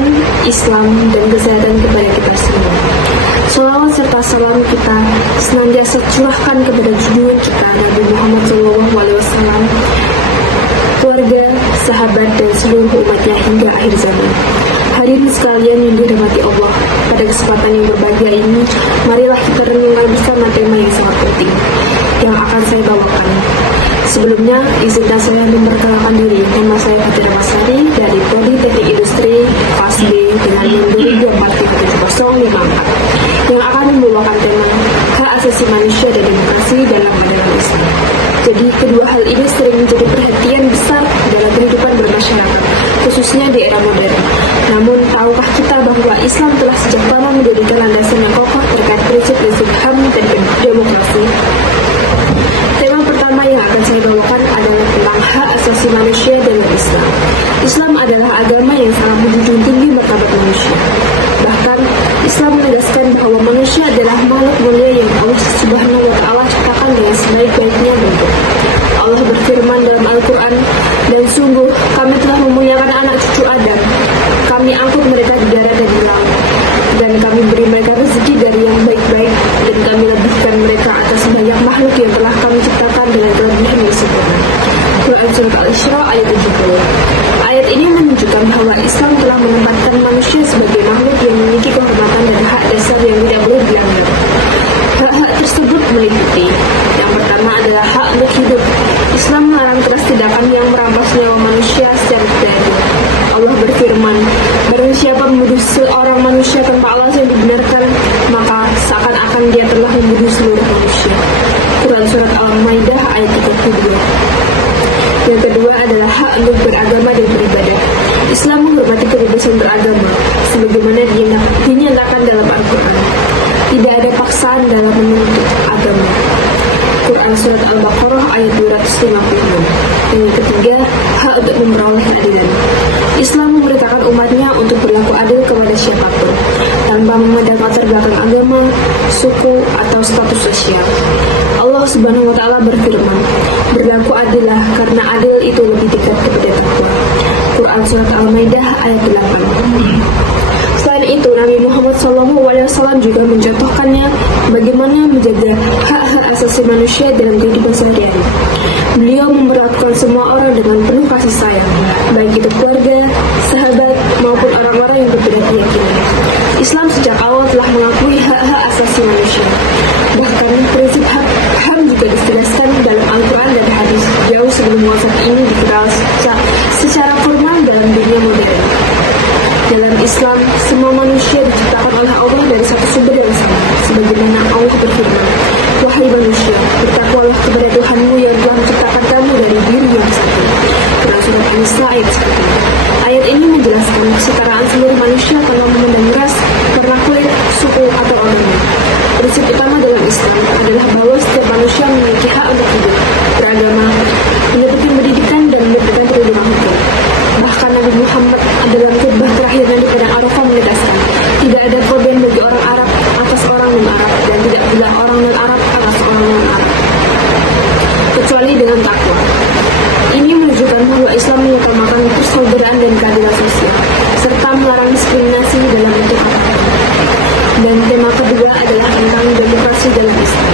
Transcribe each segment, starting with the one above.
Tuhan, Islam, dan kesehatan kepada kita semua. Shalawat serta salam kita senantiasa curahkan kepada junjungan kita Nabi Muhammad SAW, keluarga, sahabat, dan seluruh umatnya hingga akhir zaman. Hadirin sekalian yang dirahmati Allah, pada kesempatan yang berbahagia ini, marilah kita renungkan bersama tema yang sangat penting yang akan saya bawakan. Sebelumnya, izinkan saya memperkenalkan diri. Nama saya Fatina Masari dari Prodi Teknik Industri kelas B dengan nomor 2437054 yang akan membawakan tema hak asasi manusia dan demokrasi dalam ajaran Islam. Jadi, kedua hal ini sering menjadi perhatian besar dalam kehidupan bermasyarakat, khususnya di era modern. Namun, tahukah kita bahwa Islam telah sejak lama menjadikan landasan yang kokoh terkait prinsip-prinsip HAM dan demokrasi? Tema pertama yang akan saya bawakan adalah tentang hak asasi manusia dalam Islam. Islam adalah agama yang sangat menjunjung tinggi martabat manusia. Bahkan, Islam menegaskan bahwa manusia adalah makhluk mulia yang Allah Subhanahu wa Ta'ala ciptakan dengan sebaik-baiknya bentuk. Allah berfirman dalam Al-Quran, dan sungguh kami telah memuliakan anak cucu Adam. Kami angkut mereka di darat dan di laut, dan kami beri mereka rezeki dari yang baik-baik, dan kami lebihkan mereka atas banyak makhluk yang telah kami ciptakan dengan kelebihan yang sempurna. Quran Surat Al-Isra ayat 70. Ayat ini menunjukkan bahwa Islam telah menempatkan manusia sebagai makhluk yang memiliki kehormatan dan hak dasar yang tidak boleh dilanggar. Hak-hak tersebut meliputi: yang pertama adalah hak untuk hidup. Islam melarang keras tindakan yang merampas nyawa manusia secara tidak adil. Allah berfirman, barang siapa membunuh seorang manusia tanpa alasan yang dibenarkan, maka seakan-akan dia telah membunuh seluruh manusia. Quran Surat Al-Maidah ayat 32. Yang kedua adalah hak untuk beragama dan beribadah. Islam menghormati kebebasan beragama, sebagaimana dinyatakan dalam Al-Quran. Tidak ada paksaan dalam menuntut agama. Quran Surat Al-Baqarah ayat 256. Yang ketiga, hak untuk memperoleh keadilan. Islam memerintahkan umatnya untuk berlaku adil kepada siapapun, tanpa memandang latar belakang agama, suku, atau status sosial. Allah Subhanahu wa Ta'ala berfirman, berlaku adillah karena adil itu lebih dekat kepada takwa. Quran Surat Al-Maidah ayat 8. Selain itu, Nabi Muhammad SAW juga mencontohkannya bagaimana menjaga hak-hak asasi manusia dalam kehidupan sehari-hari. Beliau memperlakukan semua orang dengan penuh kasih sayang, baik itu keluarga, sahabat, maupun orang-orang yang berbeda keyakinan. Islam sejak awal telah mengakui hak-hak asasi manusia. Bahkan prinsip HAM juga ditegaskan dalam Al-Quran dan hadis jauh sebelum konsep ini dikenal secara formal dalam dunia modern. Dalam Islam, semua manusia diciptakan oleh Allah dari satu sumber yang sama, sebagaimana Allah berfirman, wahai manusia, bertakwalah kepada Tuhanmu yang telah menciptakan kamu dari diri yang satu. Quran Surat An-Nisa ayat 1. Ayat ini menjelaskan kesetaraan seluruh manusia tanpa memandang ras, warna kulit, suku, atau agama. Prinsip utama dalam Islam adalah bahwa setiap manusia memiliki hak untuk hidup, beragama, mendapatkan pendidikan, dan mendapatkan perlindungan hukum. Bahkan Nabi Muhammad dalam khutbah terakhirnya di Padang Arafah menegaskan, tidak ada korban bagi orang Arab atas orang non-Arab, dan tidak pula orang non-Arab atas orang non-Arab, kecuali dengan takwa. Ini menunjukkan bahwa Islam mengutamakan persaudaraan dan keadilan sosial, serta melarang diskriminasi dalam bentuk apapun. Dan tema kedua adalah tentang demokrasi dalam Islam.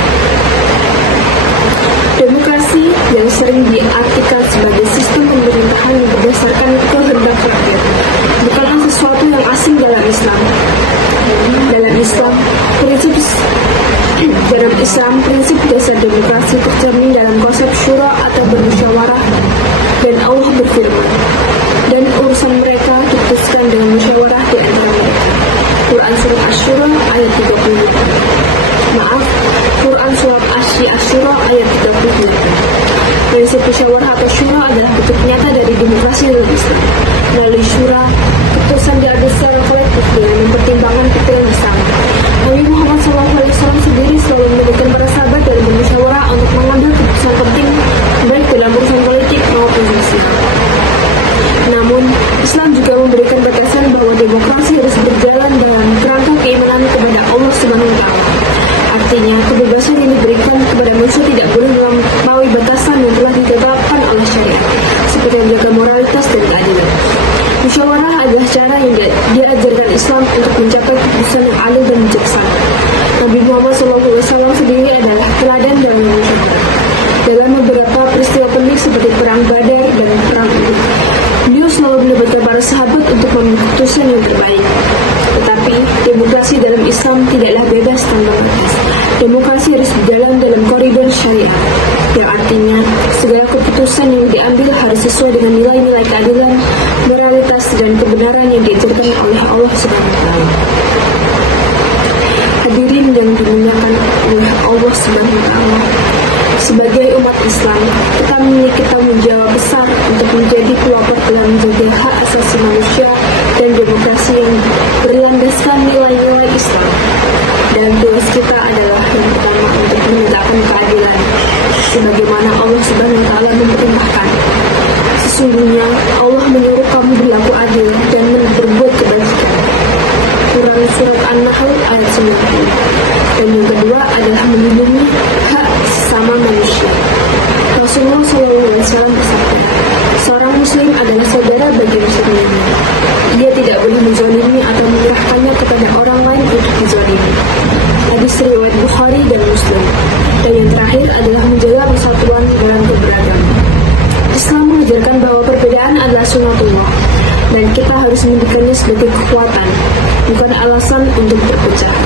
Demokrasi yang sering diartikan sebagai sistem pemerintahan yang berdasarkan kehendak rakyat bukanlah sesuatu yang asing dalam Islam. Prinsip dasar demokrasi tercermin dalam konsep syura atau bermusyawarah, dan Allah berfirman, dan urusan mereka diputuskan dengan musyawarah di antara mereka. Quran Surat Asy-Syura ayat 38. Quran Surat Asy-Syura ayat 38. Prinsip musyawarah atau syura adalah bentuk nyata dari demokrasi dalam Islam. Melalui syura, keputusan diambil secara kolektif dengan mempertimbangkan pikiran bersama. Nabi Muhammad SAW sendiri selalu memberikan para sahabat dalam bermusyawarah untuk mengambil keputusan penting, baik dalam urusan politik maupun sosial. Namun, Islam juga memberikan batasan bahwa demokrasi harus berjalan dalam kerangka keimanan kepada Allah Subhanahu wa Ta'ala. Artinya, kebebasan yang diberikan kepada manusia tidak boleh melampaui batasan yang telah ditetapkan oleh syariat, seperti menjaga moralitas dan keadilan. Musyawarah adalah cara yang Islam untuk mencapai keputusan yang adil dan bijaksana. Nabi Muhammad SAW sendiri adalah teladan dalam musyawarah. Dalam beberapa peristiwa penting seperti perang Badar dan perang Uhud, beliau selalu melibatkan para sahabat untuk memilih keputusan yang terbaik. Tetapi demokrasi dalam Islam tidaklah bebas tanpa batas. Demokrasi harus berjalan dalam koridor syariat, yang artinya segala keputusan yang diambil harus sesuai dengan nilai-nilai keadilan, moralitas, dan kebenaran yang diajarkan oleh Allah SWT. Hadirin yang dimuliakan oleh Allah SWT, sebagai umat Islam, kita memiliki tanggung jawab besar untuk menjadi pelopor dalam menjaga hak asasi manusia dan demokrasi yang berlandaskan nilai-nilai Islam. Dan tugas kita adalah yang pertama untuk menegakkan keadilan, sebagaimana Allah SWT memerintahkan. Sesungguhnya Allah menyuruh kamu berlaku adil dan berbuat kebajikan. Quran Surat An-Nahl ayat 90. Dan yang kedua adalah melindungi hak sesama manusia. Rasulullah SAW bersabda, seorang muslim adalah saudara bagi muslimnya. Dia tidak boleh menzalimi atau menyerahkannya kepada orang lain untuk dizalimi. Hadis riwayat Bukhari dan Muslim. Dan yang terakhir adalah menjaga persatuan dalam keberagaman. Islam mengajarkan bahwa perbedaan adalah sunatullah, dan kita harus menjadikannya sebagai kekuatan, bukan alasan untuk terpecah.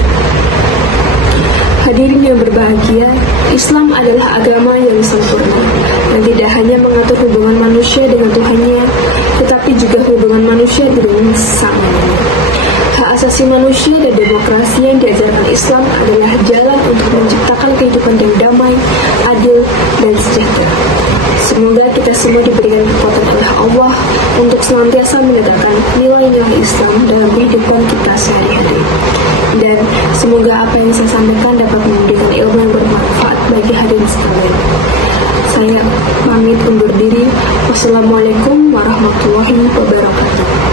Hadirin yang berbahagia, Islam adalah agama yang sempurna dan tidak hanya mengatur hubungan manusia dengan Tuhannya, tetapi juga hubungan manusia dengan sesamanya. Hak asasi manusia dan demokrasi yang diajarkan Islam adalah jalan untuk menciptakan kehidupan yang damai, adil, dan sejahtera. Semoga kita semua diberikan kekuatan oleh Allah untuk senantiasa menegakkan nilai-nilai Islam dalam kehidupan kita sehari-hari. Dan semoga apa yang saya sampaikan dapat memberikan ilmu yang bermanfaat bagi hadirin sekalian. Saya pamit undur diri. Wassalamualaikum warahmatullahi wabarakatuh.